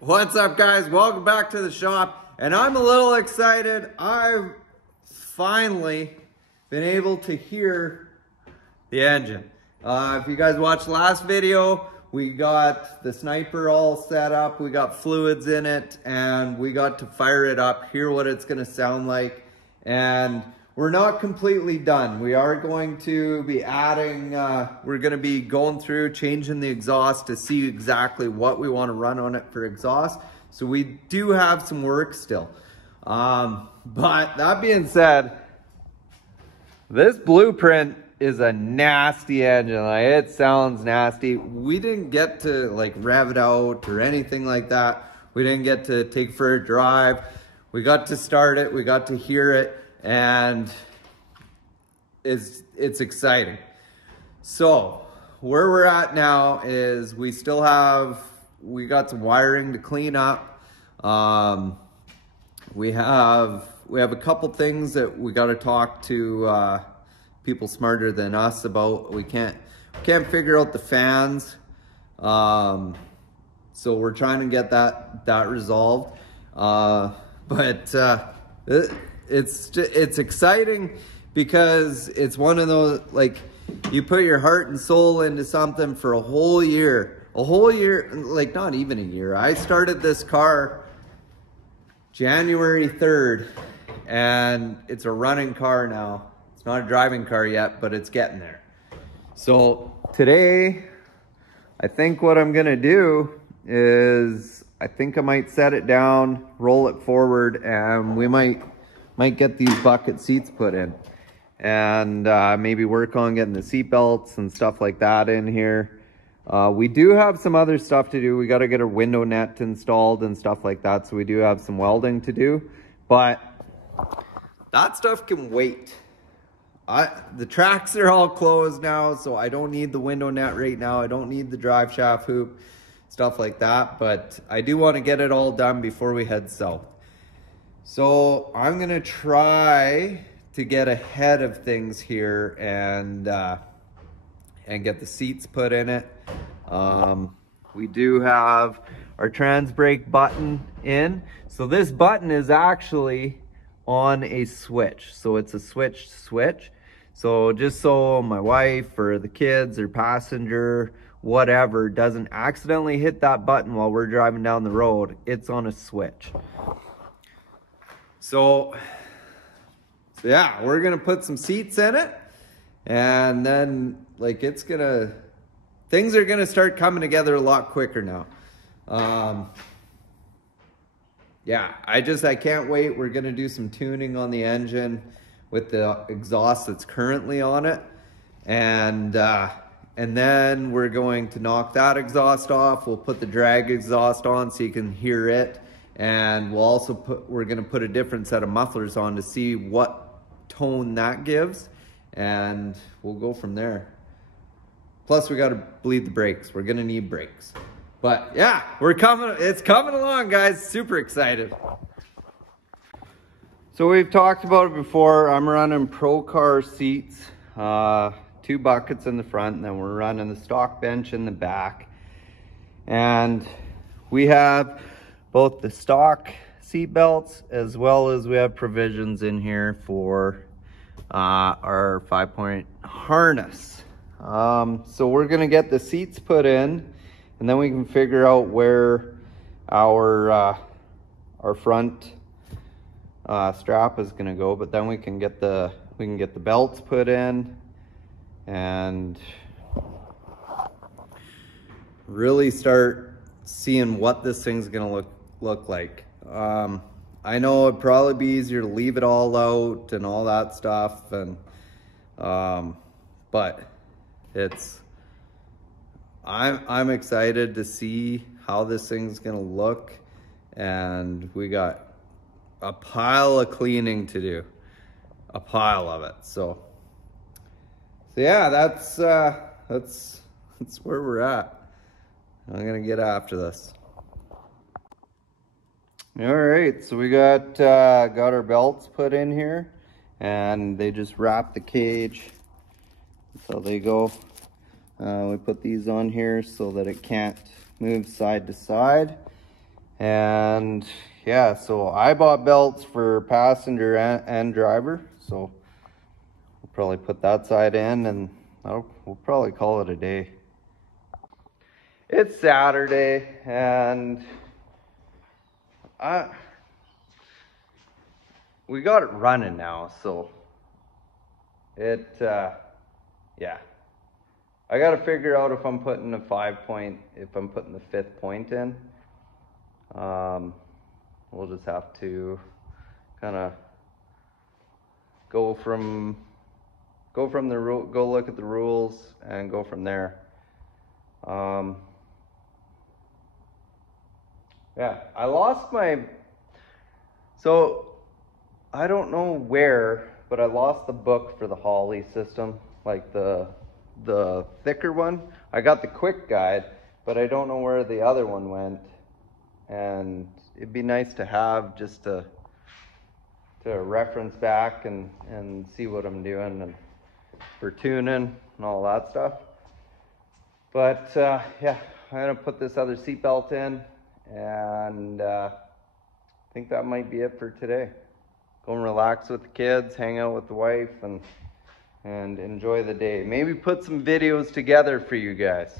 What's up, guys? Welcome back to the shop, and I'm a little excited. I've finally been able to hear the engine. If you guys watched the last video, we got the Sniper all set up, we got fluids in it, and we got to fire it up, hear what it's going to sound like. And we're not completely done. We are going to be adding, we're going to be going through, changing the exhaust to see exactly what we want to run on it for exhaust. So we do have some work still. But that being said, this Blueprint is a nasty engine. Like, it sounds nasty. We didn't get to like rev it out or anything like that. We didn't get to take for a drive. We got to start it, we got to hear it, and it's exciting. So where we're at now is we got some wiring to clean up. We have a couple things that we got to talk to people smarter than us about. We can't figure out the fans, so we're trying to get that resolved. But it's exciting because it's one of those, like, you put your heart and soul into something for a whole year, like not even a year. I started this car January 3rd, and it's a running car now. It's not a driving car yet, but it's getting there. So today, I think what I'm gonna do is, I think I might set it down, roll it forward, and we might get these bucket seats put in. And maybe work on getting the seat belts and stuff like that in here. We do have some other stuff to do. We got to get a window net installed and stuff like that. So we do have some welding to do, but that stuff can wait. The tracks are all closed now, so I don't need the window net right now. I don't need the drive shaft hoop, stuff like that, but I do want to get it all done before we head south. So I'm gonna try to get ahead of things here and get the seats put in it. We do have our trans brake button in. So this button is actually on a switch. So it's a switch. So just so my wife or the kids or passenger, whatever, doesn't accidentally hit that button while we're driving down the road, it's on a switch. So yeah, we're gonna put some seats in it, and then like things are gonna start coming together a lot quicker now. Yeah, I can't wait. We're gonna do some tuning on the engine with the exhaust that's currently on it, and then we're going to knock that exhaust off. We'll put the drag exhaust on so you can hear it, and we're gonna put a different set of mufflers on to see what tone that gives, and we'll go from there. Plus we got to bleed the brakes. We're gonna need brakes, but yeah, it's coming along, guys. Super excited. So we've talked about it before. I'm running Procar seats, 2 buckets in the front, and then we're running the stock bench in the back, and we have both the stock seat belts as well as we have provisions in here for our 5-point harness. So we're gonna get the seats put in, and then we can figure out where our front strap is gonna go. But then we can get the belts put in and really start seeing what this thing's gonna look like. I know it'd probably be easier to leave it all out and all that stuff, and but I'm excited to see how this thing's gonna look, and we got a pile of cleaning to do, a pile of it. So yeah, that's where we're at. I'm gonna get after this. All right, so we got our belts put in here, and they just wrap the cage. That's how they go. We put these on here so that it can't move side to side. And yeah, so I bought belts for passenger and driver. So we'll probably put that side in, and we'll probably call it a day. It's Saturday, and we got it running now, so yeah. I gotta figure out if I'm putting a 5-point, if I'm putting the 5th point in. We'll just have to kind of go look at the rules and go from there. Yeah, so I don't know where, but I lost the book for the Holley system, like the thicker one. I got the quick guide, but I don't know where the other one went. And it'd be nice to have just to reference back and see what I'm doing and for tuning and all that stuff. But yeah, I'm gonna put this other seatbelt in, and I think that might be it for today. Go and relax with the kids, hang out with the wife, and enjoy the day. Maybe put some videos together for you guys.